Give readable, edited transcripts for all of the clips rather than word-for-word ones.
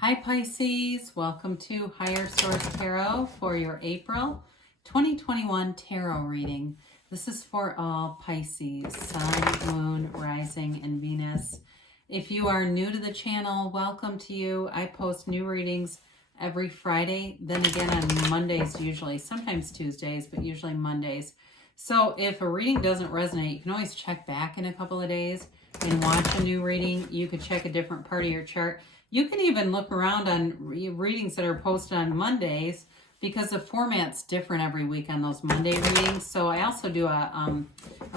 Hi Pisces, welcome to Higher Source Tarot for your April 2021 tarot reading. This is for all Pisces, Sun, Moon, Rising, and Venus. If you are new to the channel, welcome to you. I post new readings every Friday, then again on Mondays usually, sometimes Tuesdays, but usually Mondays. So if a reading doesn't resonate, you can always check back in a couple of days and watch a new reading. You could check a different part of your chart. You can even look around on readings that are posted on Mondays because the format's different every week on those Monday readings. So I also do a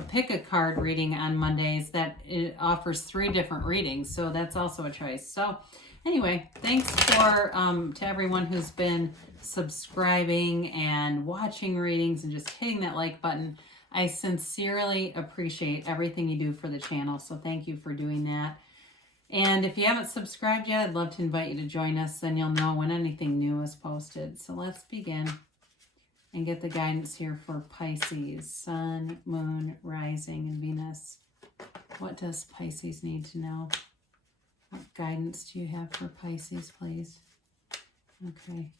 pick a card reading on Mondays that it offers 3 different readings. So that's also a choice. So anyway, thanks for to everyone who's been subscribing and watching readings and just hitting that like button. I sincerely appreciate everything you do for the channel. So thank you for doing that. And if you haven't subscribed yet, I'd love to invite you to join us. Then you'll know when anything new is posted. So let's begin and get the guidance here for Pisces, Sun, Moon, Rising, and Venus. What does Pisces need to know? What guidance do you have for Pisces, please? Okay.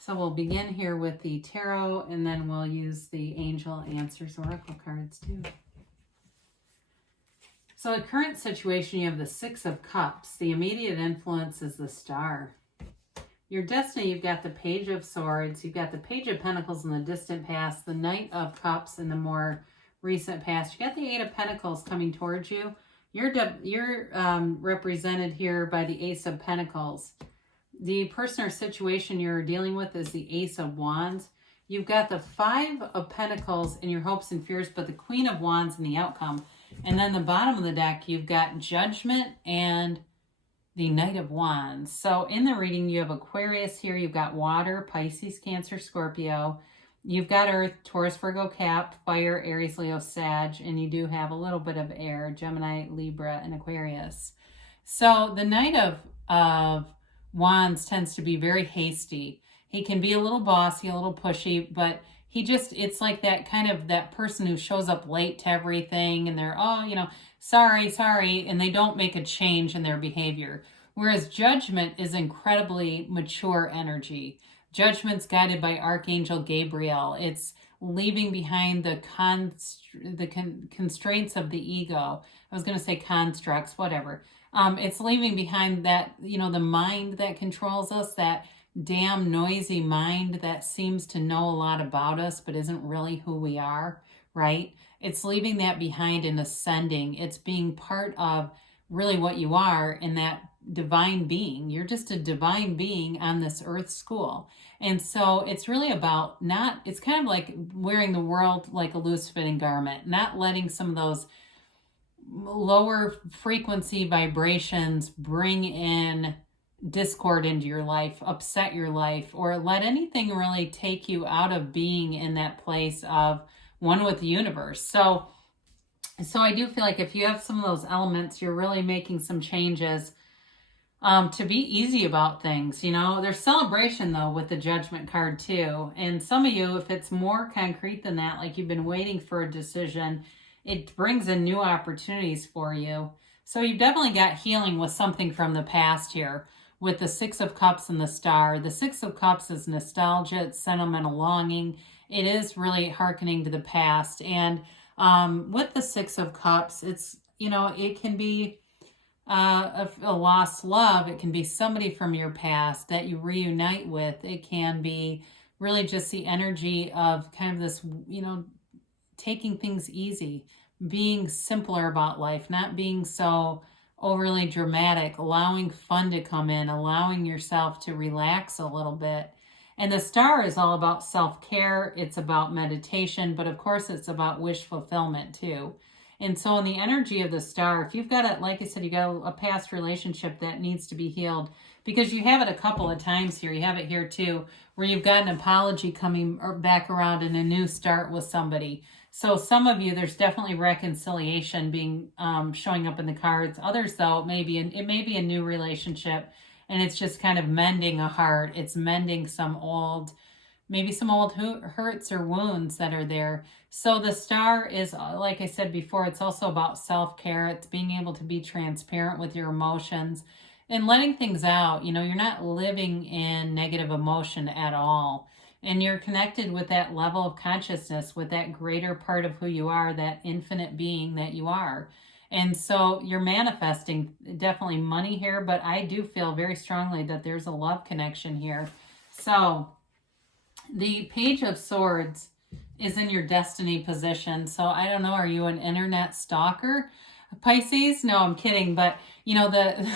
So we'll begin here with the tarot, and then we'll use the Angel Answers Oracle cards too. So the current situation, you have the 6 of Cups. The immediate influence is the Star. Your destiny, you've got the Page of Swords. You've got the Page of Pentacles in the distant past, the Knight of Cups in the more recent past. You got the 8 of Pentacles coming towards you. You're represented here by the Ace of Pentacles. The person or situation you're dealing with is the Ace of Wands. You've got the 5 of Pentacles in your hopes and fears, but the Queen of Wands in the outcome. And then the bottom of the deck, you've got Judgment and the Knight of Wands. So in the reading, you have Aquarius here. You've got Water, Pisces, Cancer, Scorpio. You've got Earth, Taurus, Virgo, Cap, Fire, Aries, Leo, Sag. And you do have a little bit of air, Gemini, Libra, and Aquarius. So the Knight of Wands tends to be very hasty. He can be a little bossy, a little pushy, but it's like that kind of that person who shows up late to everything and they're, sorry, and they don't make a change in their behavior. Whereas Judgment is incredibly mature energy. Judgment's guided by Archangel Gabriel. It's leaving behind the constraints of the ego. I was going to say constructs, whatever. It's leaving behind that, the mind that controls us, that damn noisy mind that seems to know a lot about us but isn't really who we are, right? It's leaving that behind and ascending. It's being part of really what you are in that divine being. You're just a divine being on this earth school. And so it's really about it's kind of like wearing the world like a loose-fitting garment, not letting some of those lower frequency vibrations bring in discord into your life, upset your life, or let anything really take you out of being in that place of one with the universe. So I do feel like if you have some of those elements, you're really making some changes to be easy about things. There's celebration though with the Judgment card too. And some of you, if it's more concrete than that, like you've been waiting for a decision, it brings in new opportunities for you. So you've definitely got healing with something from the past here. With the 6 of Cups and the Star. The 6 of Cups is nostalgia, it's sentimental longing. It is really hearkening to the past. And with the 6 of Cups, it's, it can be a lost love. It can be somebody from your past that you reunite with. It can be really just the energy of kind of this, taking things easy, being simpler about life, not being so overly dramatic, allowing fun to come in, allowing yourself to relax a little bit. And the Star is all about self-care. It's about meditation, but of course it's about wish fulfillment too. And so in the energy of the Star, if you've got like I said, you got a past relationship that needs to be healed, because you have it a couple of times here. You have it here too, where you've got an apology coming back around and a new start with somebody. So some of you, there's definitely reconciliation being showing up in the cards. Others, though, it may be a new relationship, and it's just kind of mending a heart. It's mending some old maybe some old hurts or wounds that are there. So the star is, like I said before, it's also about self-care. It's being able to be transparent with your emotions and letting things out. You know, you're not living in negative emotion at all. And you're connected with that level of consciousness, with that greater part of who you are, that infinite being that you are. And so you're manifesting definitely money here, but I do feel very strongly that there's a love connection here. So the Page of Swords is in your destiny position. So I don't know, are you an internet stalker, Pisces? No, I'm kidding. But you know, the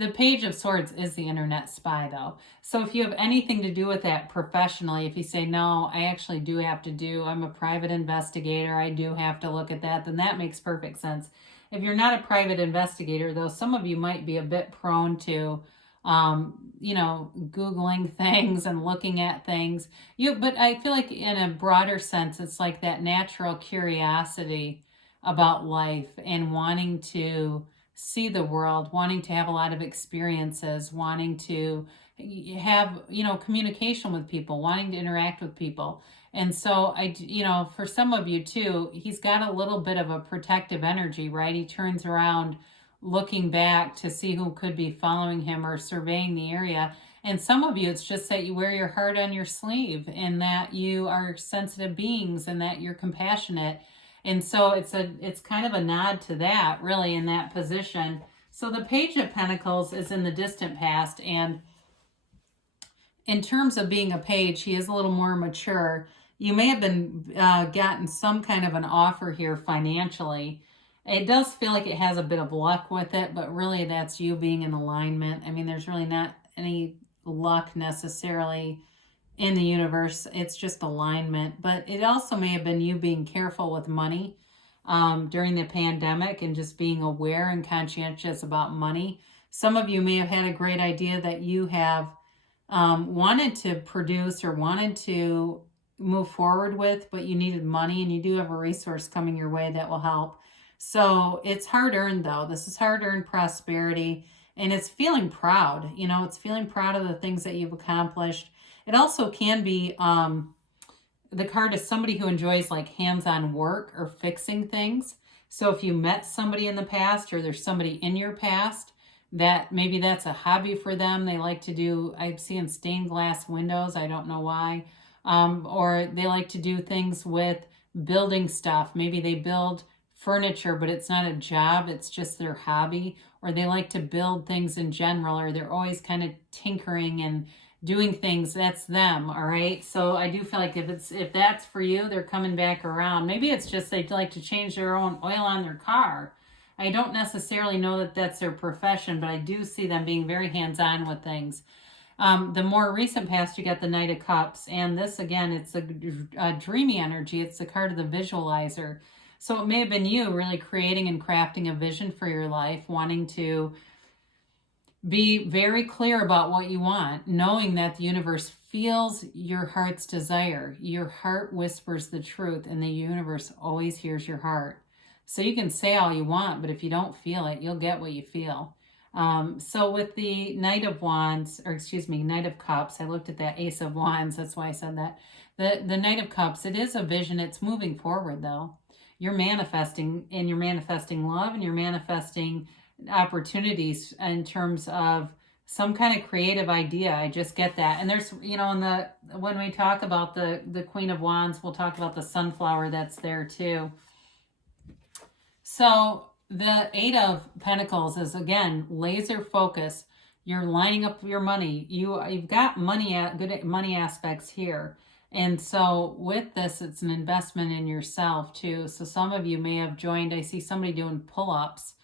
the Page of Swords is the internet spy though. So if you have anything to do with that professionally, if you say, no, I actually do have to do, I'm a private investigator, I do have to look at that, then that makes perfect sense. If you're not a private investigator though, some of you might be a bit prone to you know, Googling things and looking at things. But I feel like in a broader sense, it's like that natural curiosity about life and wanting to see the world, wanting to have a lot of experiences, wanting to have, you know, communication with people, wanting to interact with people. And so you know, for some of you too, he's got a little bit of a protective energy, right? He turns around looking back to see who could be following him or surveying the area. And some of you, it's just that you wear your heart on your sleeve and that you are sensitive beings and that you're compassionate. And so it's kind of a nod to that, really, in that position. So the Page of Pentacles is in the distant past, and in terms of being a page, he is a little more mature. You may have been gotten some kind of an offer here financially. It does feel like it has a bit of luck with it, but really that's you being in alignment. I mean, there's really not any luck necessarily in the universe. It's just alignment. But it also may have been you being careful with money during the pandemic and just being aware and conscientious about money. Some of you may have had a great idea that you have wanted to produce or wanted to move forward with, but you needed money, and you do have a resource coming your way that will help. So it's hard earned though. This is hard earned prosperity, and it's feeling proud. You know, it's feeling proud of the things that you've accomplished. It also can be the card is somebody who enjoys like hands-on work or fixing things. So if you met somebody in the past, or there's somebody in your past that maybe that's a hobby for them. They like to do, I'm seeing stained glass windows. I don't know why. Or they like to do things with building stuff. Maybe they build furniture, but it's not a job. It's just their hobby. Or they like to build things in general, or they're always kind of tinkering and doing things. That's them. All right. So I do feel like if that's for you, they're coming back around. Maybe it's just they'd like to change their own oil on their car. I don't necessarily know that that's their profession, but I do see them being very hands-on with things. The more recent past, you got the Knight of Cups. And this, again, it's a dreamy energy. It's the card of the visualizer. So it may have been you really creating and crafting a vision for your life, wanting to be very clear about what you want, knowing that the universe feels your heart's desire. Your heart whispers the truth, and the universe always hears your heart. So you can say all you want, but if you don't feel it, you'll get what you feel. So with the Knight of Wands, or excuse me, Knight of Cups, I looked at that Ace of Wands, that's why I said that. The Knight of Cups, it is a vision. It's moving forward, though. You're manifesting, and you're manifesting love, and you're manifesting opportunities in terms of some kind of creative idea. I just get that. And there's, you know, when we talk about the Queen of Wands, we'll talk about the sunflower that's there too. So the Eight of Pentacles is, again, laser focus. You're lining up your money. You've got good money aspects here. And so with this, it's an investment in yourself too. So some of you may have joined, I see somebody doing pull-ups.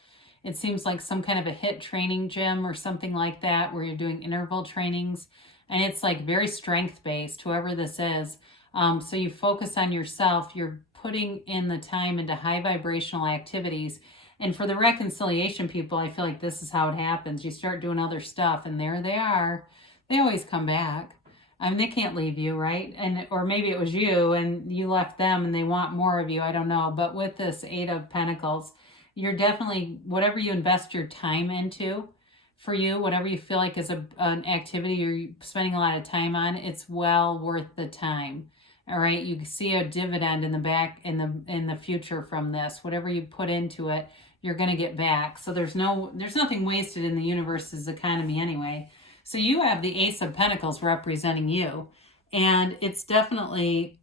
It seems like some kind of a HIIT training gym or something like that, where you're doing interval trainings. And it's like very strength-based, whoever this is. So you focus on yourself. You're putting in the time into high vibrational activities. And for the reconciliation people, I feel like this is how it happens. You start doing other stuff, and there they are. They always come back. I mean, they can't leave you, right? Or maybe it was you and you left them and they want more of you. I don't know. But with this Eight of Pentacles, you're definitely, whatever you invest your time into, for you, whatever you feel like is an activity you're spending a lot of time on, it's well worth the time. All right, you see a dividend in the back in the future from this. Whatever you put into it, you're going to get back. So there's nothing wasted in the universe's economy anyway. So you have the Ace of Pentacles representing you, and it's definitely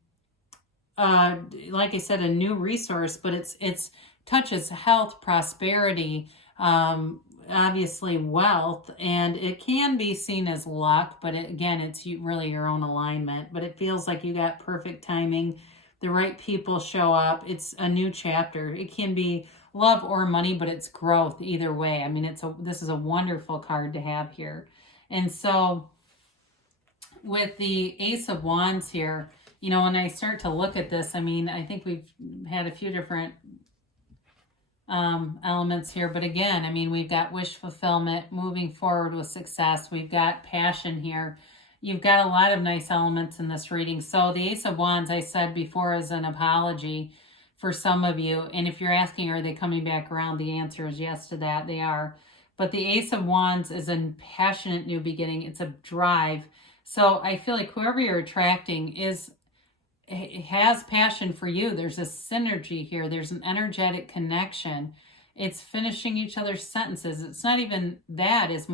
like I said, a new resource, but it's touches health, prosperity, obviously wealth, and it can be seen as luck, but again, it's really your own alignment. But it feels like you got perfect timing. The right people show up. It's a new chapter. It can be love or money, but it's growth either way. I mean, this is a wonderful card to have here. And so with the Ace of Wands here, you know, when I start to look at this, I mean, I think we've had a few different elements here. But again, I mean, we've got wish fulfillment, moving forward with success. We've got passion here. You've got a lot of nice elements in this reading. So the Ace of Wands, I said before, is an apology for some of you. And if you're asking, are they coming back around? The answer is yes to that. They are. But the Ace of Wands is a passionate new beginning. It's a drive. So I feel like whoever you're attracting has passion for you. There's a synergy here. There's an energetic connection. It's finishing each other's sentences. It's not even that is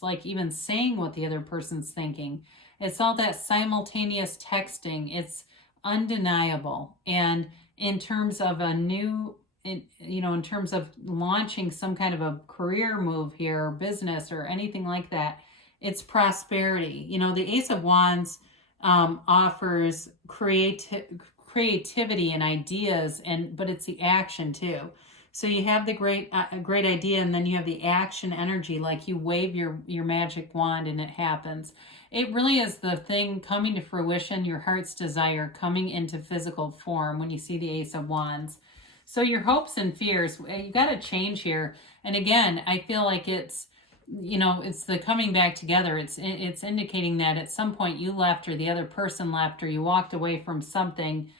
like even saying what the other person's thinking. It's all that simultaneous texting. It's undeniable. And in terms of in terms of launching some kind of a career move here, or business or anything like that, it's prosperity. You know, the Ace of Wands offers creativity and ideas, but it's the action too. So you have the great idea, and then you have the action energy, like you wave your magic wand and it happens. It really is the thing coming to fruition, your heart's desire coming into physical form when you see the Ace of Wands. So your hopes and fears, you got to change here. And again, I feel like it's the coming back together. It's indicating that at some point you left, or the other person left, or you walked away from something,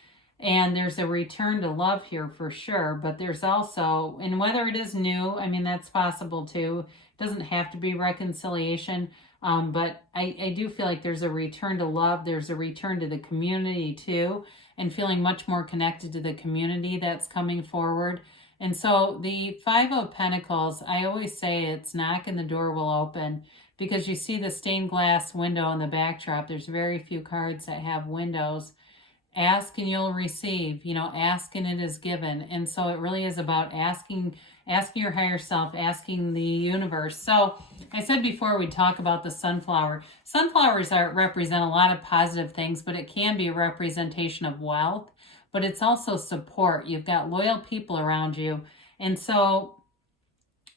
and there's a return to love here for sure. But there's also, and whether it is new, I mean, that's possible too. It doesn't have to be reconciliation. But I do feel like there's a return to love. There's a return to the community too, and feeling much more connected to the community that's coming forward. And so the Five of Pentacles, I always say it's knock and the door will open, because you see the stained glass window in the backdrop. There's very few cards that have windows. Ask and you'll receive, ask and it is given. And so it really is about asking your higher self, asking the universe. So I said before we'd talk about the sunflower. Sunflowers represent a lot of positive things, but it can be a representation of wealth. But it's also support. You've got loyal people around you. And so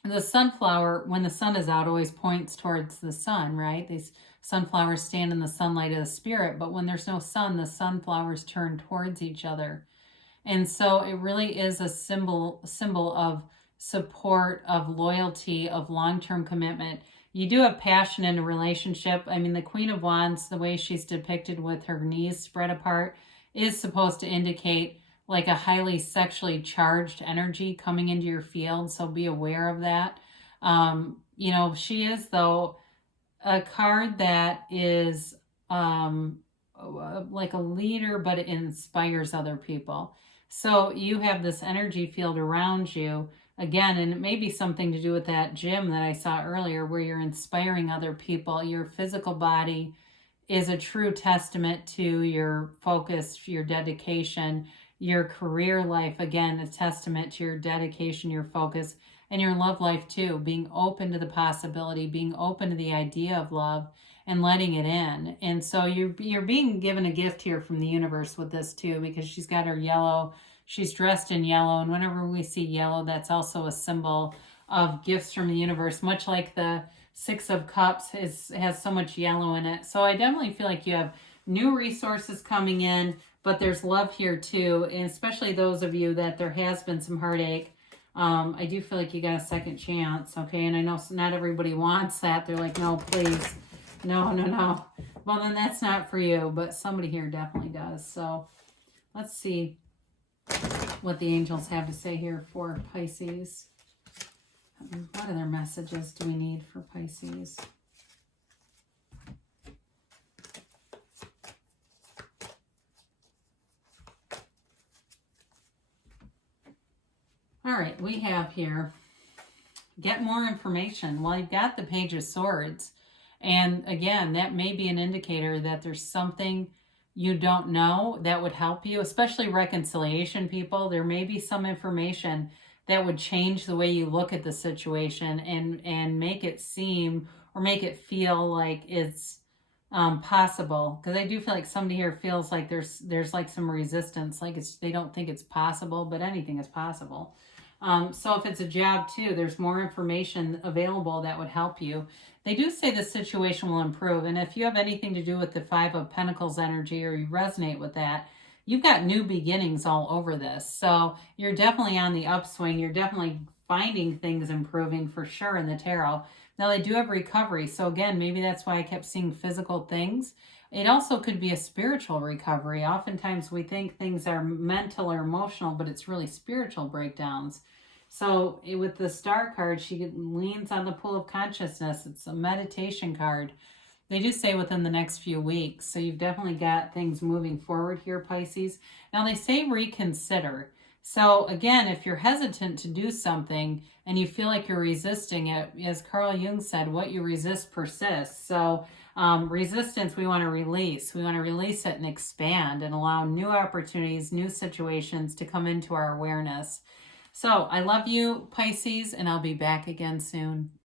the sunflower, when the sun is out, always points towards the sun, right? These sunflowers stand in the sunlight of the spirit, but when there's no sun, the sunflowers turn towards each other. And so it really is a symbol of support, of loyalty, of long-term commitment. You do have passion in a relationship. I mean, the Queen of Wands, the way she's depicted with her knees spread apart, is supposed to indicate like a highly sexually charged energy coming into your field. So be aware of that. She is, though, a card that is like a leader, but it inspires other people. So you have this energy field around you again, and it may be something to do with that gym that I saw earlier, where you're inspiring other people. Your physical body is a true testament to your focus, your dedication. Your career life, again, a testament to your dedication, your focus, and your love life too, being open to the possibility, being open to the idea of love and letting it in. And so you're being given a gift here from the universe with this too, because she's got her yellow, she's dressed in yellow, and whenever we see yellow, that's also a symbol of gifts from the universe, much like the Six of Cups has so much yellow in it. So I definitely feel like you have new resources coming in, but there's love here too, and especially those of you that there has been some heartache. I do feel like you got a second chance, okay? And I know not everybody wants that. They're like, no, please. No. Well, then that's not for you, but somebody here definitely does. So let's see what the angels have to say here for Pisces. What other messages do we need for Pisces? All right, we have here, get more information. Well, you've got the Page of Swords. And again, that may be an indicator that there's something you don't know that would help you, especially reconciliation people. There may be some information that would change the way you look at the situation and make it seem or make it feel like it's possible. Because I do feel like somebody here feels like there's like some resistance, like they don't think it's possible, but anything is possible. So if it's a job too, there's more information available that would help you. They do say the situation will improve. And if you have anything to do with the Five of Pentacles energy or you resonate with that, you've got new beginnings all over this. So you're definitely on the upswing. You're definitely finding things improving for sure in the tarot. Now they do have recovery. So again, maybe that's why I kept seeing physical things. It also could be a spiritual recovery. Oftentimes we think things are mental or emotional, but it's really spiritual breakdowns. So with the Star card, she leans on the pool of consciousness. It's a meditation card. They do say within the next few weeks. So you've definitely got things moving forward here, Pisces. Now they say reconsider. So again, if you're hesitant to do something and you feel like you're resisting it, as Carl Jung said, what you resist persists. So resistance, we want to release. We want to release it and expand and allow new opportunities, new situations to come into our awareness. So I love you, Pisces, and I'll be back again soon.